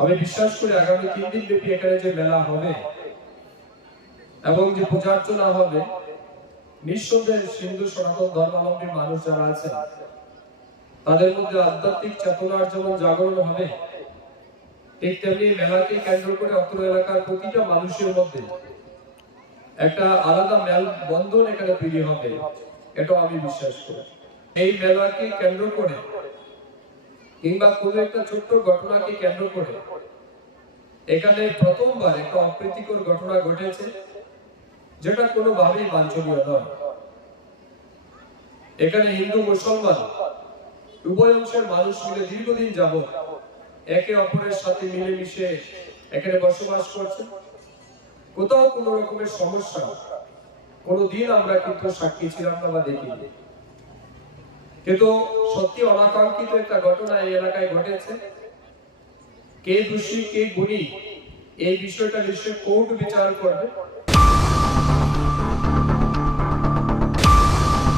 আমি বিশ্বাস করি আগামী তিন দিন ব্যাপী এখানে যে মেলা হবে এবং যে পূজার্চনা হবে, নিঃসন্দেহে হিন্দু সনাতন ধর্মাবলম্বী মানুষ যারা আছে তাদের মধ্যে আধ্যাত্মিক চেতনার যেমন জাগরণ হবে, ঠিক তেমনি মেলাকে কেন্দ্র করে অত্র এলাকার প্রতিটা মানুষের মধ্যে একটা আলাদা মেল বন্ধন এখানে তৈরি হবে, এটাও আমি বিশ্বাস করি। এই মেলাকে কেন্দ্র করে কিংবা কোনো একটা ছোট্ট ঘটনাকে কেন্দ্র করে। এখানে প্রথমবার একটা অপ্রীতিকর ঘটনা ঘটেছে, যেটা কোনোভাবেই বাঞ্ছনীয় নয়। এখানে হিন্দু, মুসলমান, উভয় অংশের মানুষ মিলে দীর্ঘদিন যাবৎ একে অপরের সাথে মিলেমিশে এখানে বসবাস করছে। কোথাও কোনো রকমের সমস্যা কোনোদিন আমরা কিন্তু সাক্ষী ছিলাম না বা দেখিনি। কিন্তু সত্যি অনাকাঙ্ক্ষিত একটা ঘটনা এই এলাকায় ঘটেছে। কে দোষী, কে গুণী, এই বিষয়টা নিশ্চয়ই কোর্ট বিচার করবে।